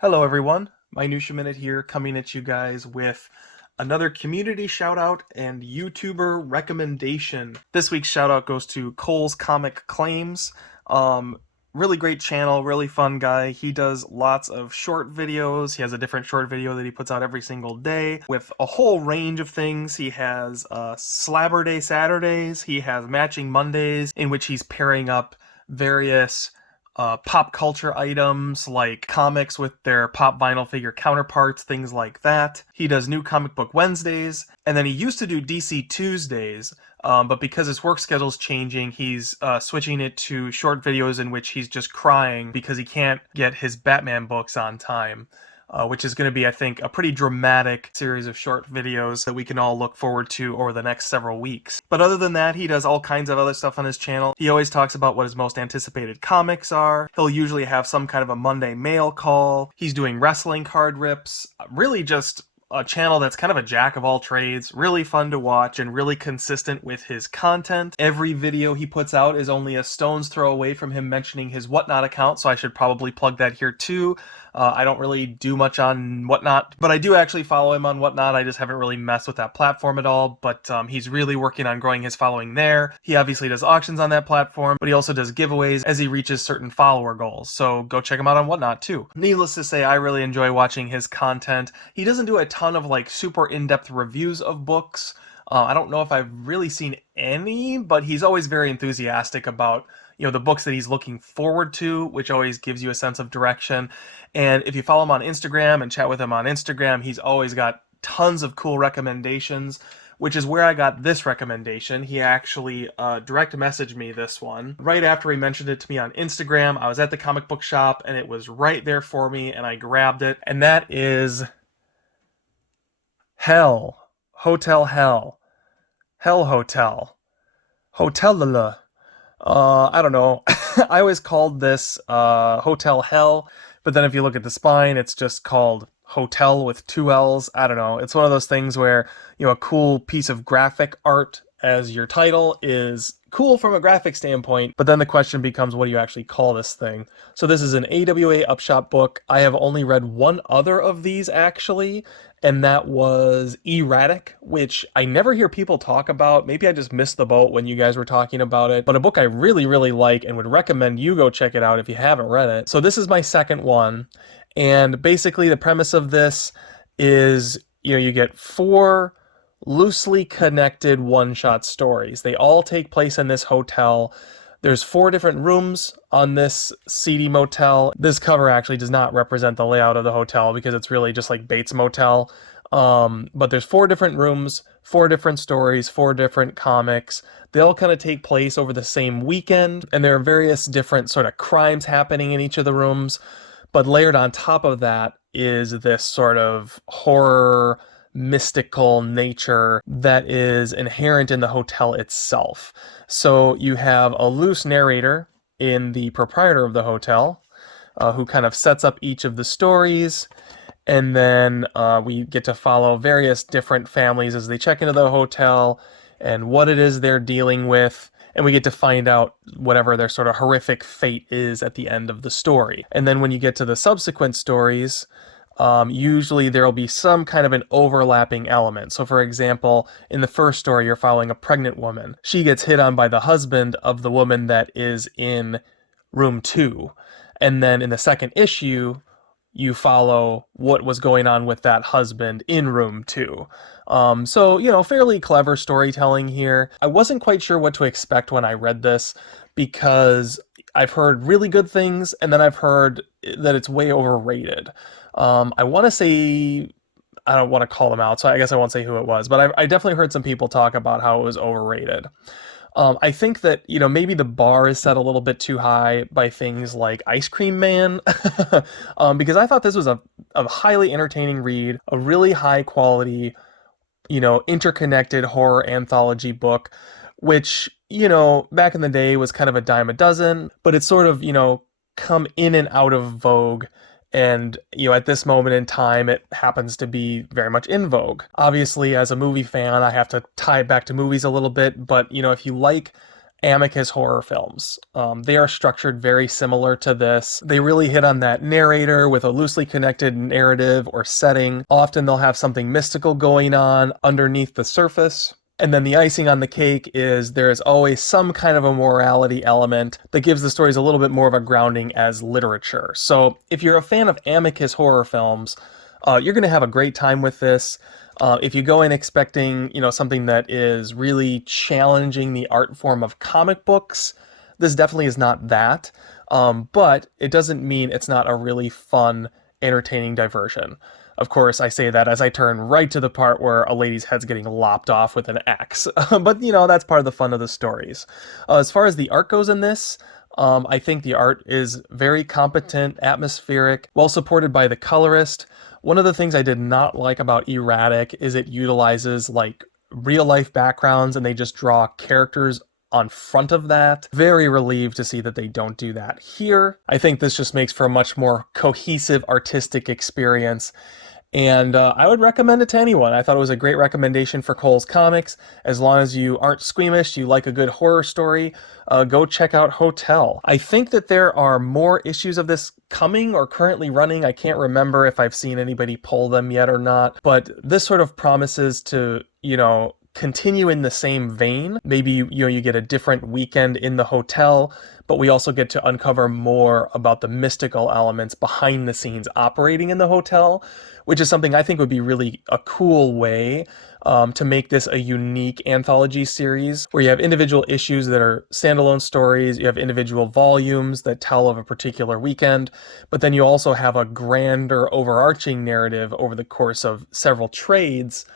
Hello everyone, Minutia Minute here, coming at you guys with another community shout out and YouTuber recommendation. This week's shout out goes to Cole's Comic Claims. Really great channel, really fun guy. He does lots of short videos. He has a different short video that he puts out every single day with a whole range of things. He has Slabber Day Saturdays, he has Matching Mondays, in which he's pairing up various pop culture items like comics with their pop vinyl figure counterparts, things like that. He does New Comic Book Wednesdays, and then he used to do DC Tuesdays, but because his work schedule's changing, he's switching it to short videos in which he's just crying because he can't get his Batman books on time. Which is going to be, I think, a pretty dramatic series of short videos that we can all look forward to over the next several weeks. But other than that, he does all kinds of other stuff on his channel. He always talks about what his most anticipated comics are. He'll usually have some kind of a Monday mail call. He's doing wrestling card rips. Really just a channel that's kind of a jack of all trades, really fun to watch, and really consistent with his content. Every video he puts out is only a stone's throw away from him mentioning his Whatnot account, so I should probably plug that here too. I don't really do much on Whatnot, but I do actually follow him on Whatnot. I just haven't really messed with that platform at all, but he's really working on growing his following there. He obviously does auctions on that platform, but he also does giveaways as he reaches certain follower goals, so go check him out on Whatnot too. Needless to say, I really enjoy watching his content. He doesn't do a ton of like super in-depth reviews of books. I don't know if I've really seen any, but he's always very enthusiastic about the books that he's looking forward to, which always gives you a sense of direction. And if you follow him on Instagram and chat with him on Instagram, he's always got tons of cool recommendations, which is where I got this recommendation. He actually direct messaged me this one. Right after he mentioned it to me on Instagram, I was at the comic book shop and it was right there for me and I grabbed it. And that is Hell. Hotel Hell. Hell Hotel. Hotellala. I don't know. I always called this Hotel Hell, but then if you look at the spine, it's just called Hotel with two L's. I don't know. It's one of those things where, a cool piece of graphic art as your title is cool from a graphic standpoint, but then the question becomes, what do you actually call this thing? So this is an AWA Upshot book. I have only read one other of these actually, and that was Erratic, which I never hear people talk about. Maybe I just missed the boat when you guys were talking about it, but a book I really, really like and would recommend you go check it out if you haven't read it. So this is my second one, and basically the premise of this is, you get 4 loosely connected one-shot stories. They all take place in this hotel. There's 4 different rooms on this seedy motel. This cover actually does not represent the layout of the hotel because it's really just like Bates Motel. But there's 4 different rooms, 4 different stories, 4 different comics. They all kind of take place over the same weekend, and there are various different sort of crimes happening in each of the rooms. But layered on top of that is this sort of horror, mystical nature that is inherent in the hotel itself. So you have a loose narrator in the proprietor of the hotel who kind of sets up each of the stories, and then we get to follow various different families as they check into the hotel and what it is they're dealing with, and we get to find out whatever their sort of horrific fate is at the end of the story. And then when you get to the subsequent stories, usually there will be some kind of an overlapping element. So for example, in the first story, you're following a pregnant woman. She gets hit on by the husband of the woman that is in room 2. And then in the second issue, you follow what was going on with that husband in room 2. So, fairly clever storytelling here. I wasn't quite sure what to expect when I read this because I've heard really good things, and then I've heard that it's way overrated. I want to say, I don't want to call them out, so I guess I won't say who it was, but I definitely heard some people talk about how it was overrated. I think that, maybe the bar is set a little bit too high by things like Ice Cream Man, because I thought this was a highly entertaining read, a really high quality, interconnected horror anthology book, which, back in the day was kind of a dime a dozen, but it's sort of, come in and out of vogue. And, at this moment in time, it happens to be very much in vogue. Obviously, as a movie fan, I have to tie it back to movies a little bit, but, if you like Amicus horror films. They are structured very similar to this. They really hit on that narrator with a loosely connected narrative or setting. Often they'll have something mystical going on underneath the surface. And then the icing on the cake is there's always some kind of a morality element that gives the stories a little bit more of a grounding as literature. So if you're a fan of Amicus horror films, you're going to have a great time with this. If you go in expecting, something that is really challenging the art form of comic books, this definitely is not that. But it doesn't mean it's not a really fun, entertaining diversion. Of course, I say that as I turn right to the part where a lady's head's getting lopped off with an axe. But, that's part of the fun of the stories. As far as the art goes in this, I think the art is very competent, atmospheric, well supported by the colorist. One of the things I did not like about Erratic is it utilizes like real life backgrounds and they just draw characters on front of that. Very relieved to see that they don't do that here. I think this just makes for a much more cohesive artistic experience. And I would recommend it to anyone. I thought it was a great recommendation for Cole's Comics. As long as you aren't squeamish, you like a good horror story, go check out Hotell. I think that there are more issues of this coming or currently running. I can't remember if I've seen anybody pull them yet or not, but this sort of promises to, continue in the same vein. Maybe you get a different weekend in the hotel, but we also get to uncover more about the mystical elements behind the scenes operating in the hotel, which is something I think would be really a cool way to make this a unique anthology series where you have individual issues that are standalone stories, you have individual volumes that tell of a particular weekend, but then you also have a grander overarching narrative over the course of several trades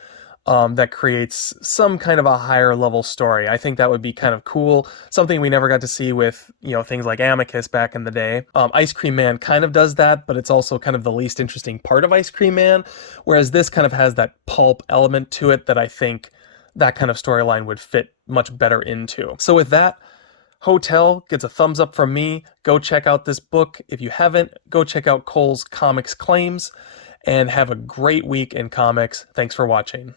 that creates some kind of a higher level story. I think that would be kind of cool. Something we never got to see with, things like Amicus back in the day. Ice Cream Man kind of does that, but it's also kind of the least interesting part of Ice Cream Man, whereas this kind of has that pulp element to it that I think that kind of storyline would fit much better into. So with that, Hotell gets a thumbs up from me. Go check out this book. If you haven't, go check out Cole's Comics Claims, and have a great week in comics. Thanks for watching.